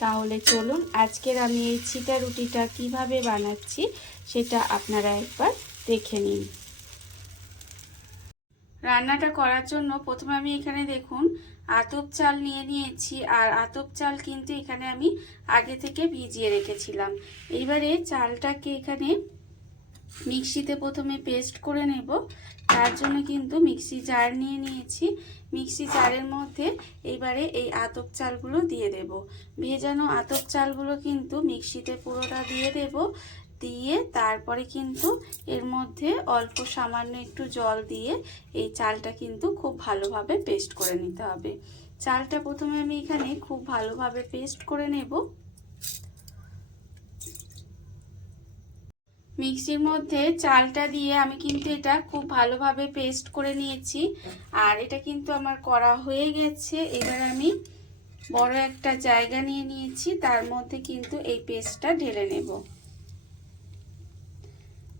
তাহলে চলুন আজকের আমি এই ছিটা রুটিটা কীভাবে বানাচ্ছি সেটা আপনারা একবার দেখে নিন। রান্নাটা করার জন্য প্রথমে আমি এখানে দেখুন আতপ চাল নিয়ে নিয়েছি আর আতপ চাল কিন্তু এখানে আমি আগে থেকে ভিজিয়ে রেখেছিলাম। এইবারে চালটাকে এখানে মিক্সিতে প্রথমে পেস্ট করে নেব। তার জন্য কিন্তু মিক্সি জার নিয়ে নিয়েছি। মিক্সি জারের মধ্যে এইবারে এই আতপ চালগুলো দিয়ে দেব। ভেজানো আতপ চালগুলো কিন্তু মিক্সিতে পুরোটা দিয়ে দেব। দিয়ে তারপরে কিন্তু এর মধ্যে অল্প সামান্য একটু জল দিয়ে এই চালটা কিন্তু খুব ভালোভাবে পেস্ট করে নিতে হবে। চালটা প্রথমে আমি এখানে খুব ভালোভাবে পেস্ট করে নেব। মিক্সির মধ্যে চালটা দিয়ে আমি কিন্তু এটা খুব ভালোভাবে পেস্ট করে নিয়েছি। আর এটা কিন্তু আমার করা হয়ে গেছে। এবার আমি বড় একটা জায়গা নিয়ে নিয়েছি, তার মধ্যে কিন্তু এই পেস্টটা ঢেলে নেব।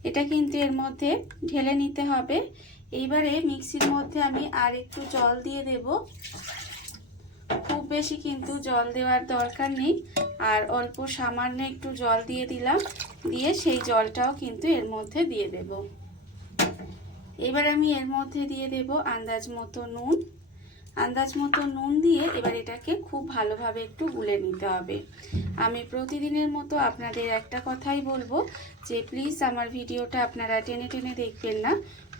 এটা কিন্তু এর মধ্যে ঢেলে নিতে হবে। এইবারে মিক্সির মধ্যে আমি আর একটু জল দিয়ে দেব। খুব বেশি কিন্তু জল দেওয়ার দরকার নেই। আর অল্প সামান্য একটু জল দিয়ে দিলাম। দিয়ে সেই জলটাও কিন্তু এর মধ্যে দিয়ে দেব। এবার আমি এর মধ্যে দিয়ে দেব আন্দাজ মতো নুন। আন্দাজ মতো নুন দিয়ে এবার এটাকে খুব ভালোভাবে একটু গুলে নিতে হবে। আমি প্রতিদিনের মতো আপনাদের একটা কথাই বলব যে, প্লিজ আমার ভিডিওটা আপনারা টেনে টেনে দেখবেন না।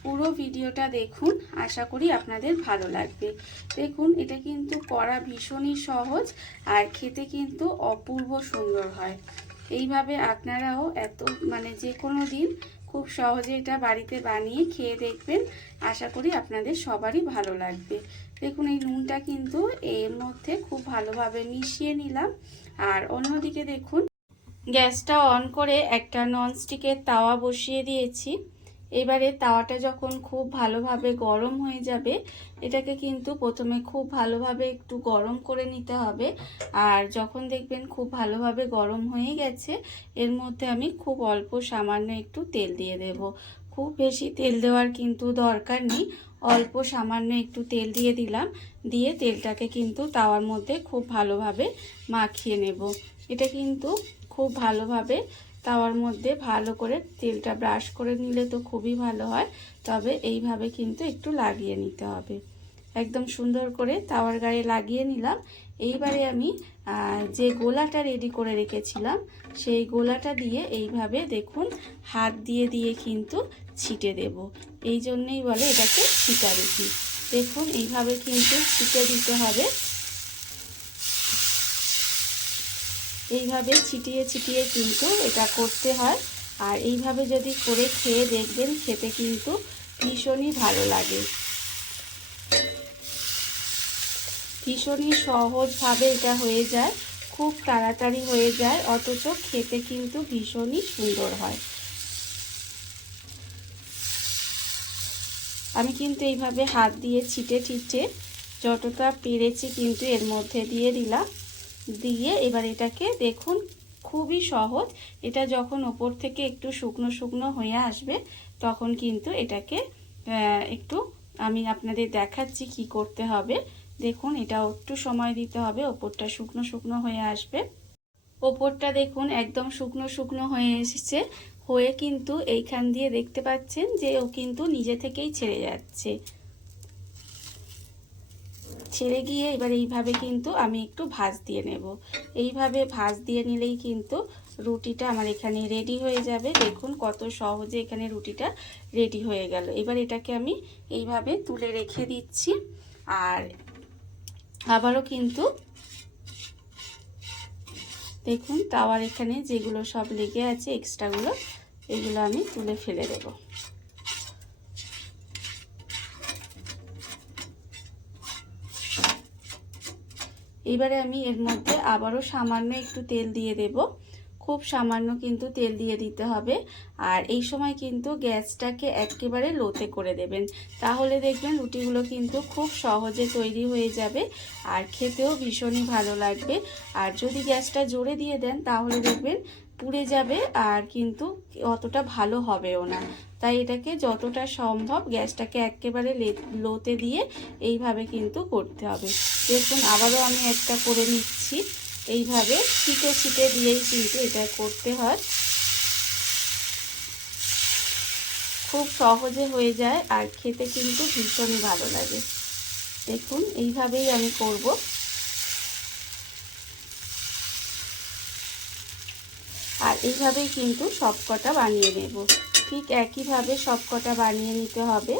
পুরো ভিডিওটা দেখুন, আশা করি আপনাদের ভালো লাগবে। দেখুন, এটা কিন্তু করা ভীষণই সহজ আর খেতে কিন্তু অপূর্ব সুন্দর হয়। এইভাবে আপনারাও এত মানে যে কোনো দিন খুব সহজে এটা বাড়িতে বানিয়ে খেয়ে দেখবেন, আশা করি আপনাদের সবারই ভালো লাগবে। দেখুন, এই নুনটা কিন্তু এর মধ্যে খুব ভালোভাবে মিশিয়ে নিলাম। আর অন্যদিকে দেখুন, গ্যাসটা অন করে একটা ননস্টিকের তাওয়া বসিয়ে দিয়েছি। এবারে তাওয়াটা যখন খুব ভালোভাবে গরম হয়ে যাবে, এটাকে কিন্তু প্রথমে খুব ভালোভাবে একটু গরম করে নিতে হবে। আর যখন দেখবেন খুব ভালোভাবে গরম হয়ে গেছে, এর মধ্যে আমি খুব অল্প সামান্য একটু তেল দিয়ে দেব। খুব বেশি তেল দেওয়ার কিন্তু দরকার নেই, অল্প সামান্য একটু তেল দিয়ে দিলাম, দিয়ে তেলটাকে কিন্তু তাওয়ার মধ্যে খুব ভালোভাবে মাখিয়ে নেব। এটা কিন্তু খুব ভালোভাবে তাওয়ার মধ্যে ভালো করে তেলটা ব্রাশ করে নিলে তো খুবই ভালো হয়। তবে এইভাবে কিন্তু একটু লাগিয়ে নিতে হবে। একদম সুন্দর করে তাওয়ার গায়ে লাগিয়ে নিলাম। এইবারে আমি যে গোলাটা রেডি করে রেখেছিলাম, সেই গোলাটা দিয়ে এইভাবে দেখুন হাত দিয়ে দিয়ে কিন্তু ছিটে দেব। এই জন্যেই বলে এটাকে ছিটা রুটি দেখুন এইভাবে কিন্তু ছিটে দিতে হবে। এইভাবে ছিটিয়ে ছিটিয়ে কিন্তু এটা করতে হয়। আর এইভাবে যদি করে খেয়ে দেখবেন, খেতে কিন্তু ভীষণই ভালো লাগে। ভীষণই সহজভাবে এটা হয়ে যায়, খুব তাড়াতাড়ি হয়ে যায়, অথচ খেতে কিন্তু ভীষণই সুন্দর হয়। আমি কিন্তু এইভাবে হাত দিয়ে ছিটে ছিটে যতটা পেরেছি কিন্তু এর মধ্যে দিয়ে দিলাম। দিয়ে এবার এটাকে দেখুন, খুবই সহজ। এটা যখন ওপর থেকে একটু শুকনো শুকনো হয়ে আসবে, তখন কিন্তু এটাকে একটু আমি আপনাদের দেখাচ্ছি কি করতে হবে। দেখুন, এটা একটু সময় দিতে হবে, ওপরটা শুকনো শুকনো হয়ে আসবে। ওপরটা দেখুন, একদম শুকনো শুকনো হয়ে এসেছে। হয়ে কিন্তু এইখান দিয়ে দেখতে পাচ্ছেন যে ও কিন্তু নিজে থেকেই ছেড়ে যাচ্ছে। ছেড়ে গিয়ে এবার এইভাবে কিন্তু আমি একটু ভাজ দিয়ে নেব। এইভাবে ভাজ দিয়ে নিলেই কিন্তু রুটিটা আমার এখানে রেডি হয়ে যাবে। দেখুন কত সহজে এখানে রুটিটা রেডি হয়ে গেল। এবার এটাকে আমি এইভাবে তুলে রেখে দিচ্ছি। আর আবারও কিন্তু দেখুন তাওয়ার এখানে যেগুলো সব লেগে আছে এক্সট্রাগুলো এগুলো আমি তুলে ফেলে দেবো। এবারে আমি এর মধ্যে আবারও সামান্য একটু তেল দিয়ে দেব। খুব সামান্য কিন্তু তেল দিয়ে দিতে হবে। আর এই সময় কিন্তু গ্যাসটাকে একেবারে লোতে করে দেবেন। তাহলে দেখবেন রুটিগুলো কিন্তু খুব সহজে তৈরি হয়ে যাবে আর খেতেও ভীষণই ভালো লাগবে। আর যদি গ্যাসটা জোরে দিয়ে দেন, তাহলে দেখবেন পুড়ে যাবে আর কিন্তু অতটা ভালো হবেও না। তাই এটাকে যতটা সম্ভব গ্যাসটাকে একেবারে লোতে দিয়ে এইভাবে কিন্তু করতে হবে। দেখুন, আবারও আমি একটা করে নিচ্ছি। এইভাবে ছিটে ছিটে দিয়েই কিন্তু এটা করতে হয়। খুব সহজে হয়ে যায় আর খেতে কিন্তু ভীষণই ভালো লাগে। দেখুন, এইভাবেই আমি করব। এইভাবেই কিন্তু সবকটা বানিয়ে নেব। ঠিক একইভাবে সবকটা বানিয়ে নিতে হবে।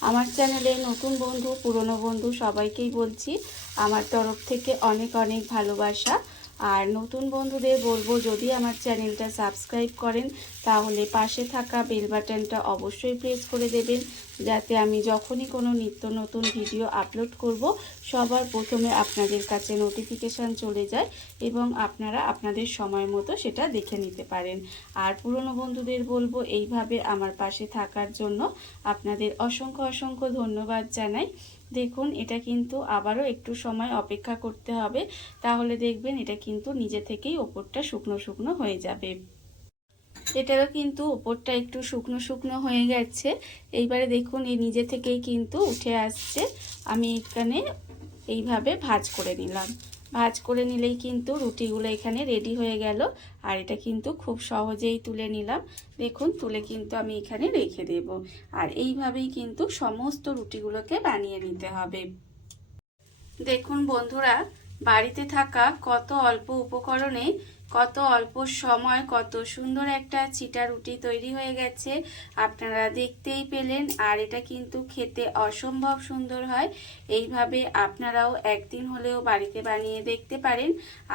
আমার চ্যানেলে নতুন বন্ধু, পুরনো বন্ধু সবাইকেই বলছি, আমার তরফ থেকে অনেক অনেক ভালোবাসা। আর নতুন বন্ধুদের বলব, যদি আমার চ্যানেলটা সাবস্ক্রাইব করেন, তাহলে পাশে থাকা বেল বাটনটা অবশ্যই প্রেস করে দেবেন। যাতে আমি যখনই কোনো নিত্য নতুন ভিডিও আপলোড করব, সবার প্রথমে আপনাদের কাছে নোটিফিকেশান চলে যায় এবং আপনারা আপনাদের সময় মতো সেটা দেখে নিতে পারেন। আর পুরনো বন্ধুদের বলব, এইভাবে আমার পাশে থাকার জন্য আপনাদের অসংখ্য অসংখ্য ধন্যবাদ জানাই। দেখুন, এটা কিন্তু আবারও একটু সময় অপেক্ষা করতে হবে, তাহলে দেখবেন এটা কিন্তু নিজে থেকেই ওপরটা শুকনো শুকনো হয়ে যাবে। এটারও কিন্তু ওপরটা একটু শুকনো শুকনো হয়ে গেছে। এইবারে দেখুন, এই নিজে থেকেই কিন্তু উঠে আসছে। আমি এখানে এইভাবে ভাজ করে নিলাম। ভাজ করে নিলেই কিন্তু রুটিগুলো এখানে রেডি হয়ে গেল। আর এটা কিন্তু খুব সহজেই তুলে নিলাম। দেখুন, তুলে কিন্তু আমি এখানে রেখে দেব। আর এইভাবেই কিন্তু সমস্ত রুটিগুলোকে বানিয়ে নিতে হবে। দেখুন বন্ধুরা, বাড়িতে থাকা কত অল্প উপকরণে কত অল্প সময়, কত সুন্দর একটা চিটা রুটি তৈরি হয়ে গেছে। আপনারা দেখতেই পেলেন, আর এটা কিন্তু খেতে অসম্ভব সুন্দর হয়। এইভাবে আপনারাও একদিন হলেও বাড়িতে বানিয়ে দেখতে পারেন।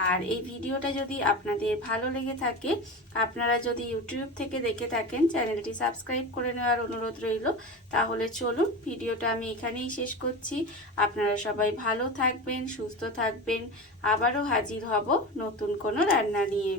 আর এই ভিডিওটা যদি আপনাদের ভালো লেগে থাকে, আপনারা যদি ইউটিউব থেকে দেখে থাকেন, চ্যানেলটি সাবস্ক্রাইব করে নেওয়ার অনুরোধ রইল। তাহলে চলুন, ভিডিওটা আমি এখানেই শেষ করছি। আপনারা সবাই ভালো থাকবেন, সুস্থ থাকবেন। আবারও হাজির হব নতুন কোনো রান্না নিয়ে।